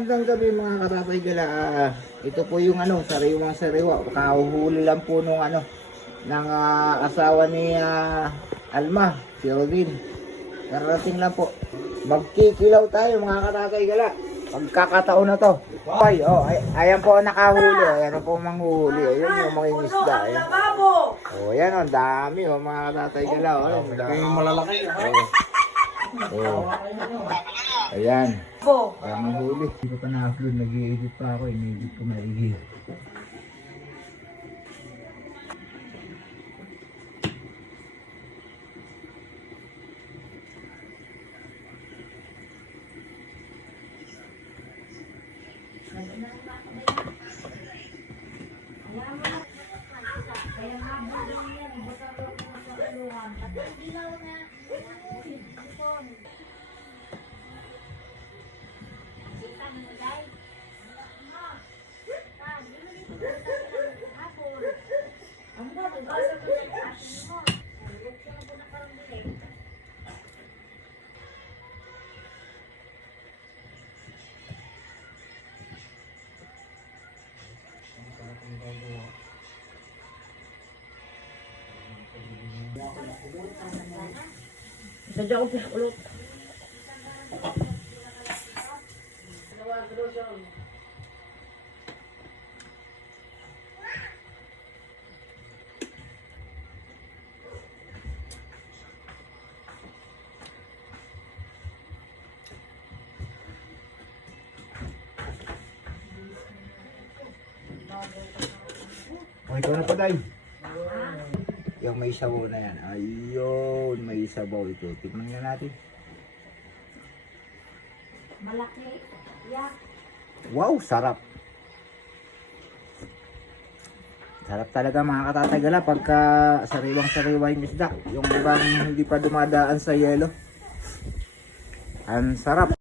Magandang gabi mga katatay gala. Ito po yung sariwang sariwa. Kahuhuli lang po nung ng asawa ni Alma, si Rodin. Narating lang po. Magkikilaw tayo mga katatay gala. Pagkakataon na to. Ay, ayan po ang nakahuli. Ayan po ang manghuhuli. Ayan yung mga isda. Ayan. Ayan o, dami mga katatay gala. Yung malalaki. Ayan. Ayan ang huli. Hindi ko pa na-upload. Nag-i-edit pa ako. Ini-edit ko maigi. Sadya ko sa ulot. Ito na po tayo. Yung may sabaw na yan. Ayun, may sabaw ito. Tignan nga natin. Malaki. Yak. Wow, sarap. Sarap talaga mga katatagala pagka sariwang-sariwa yung isda. Yung ibang hindi pa dumadaan sa yelo. Ang sarap.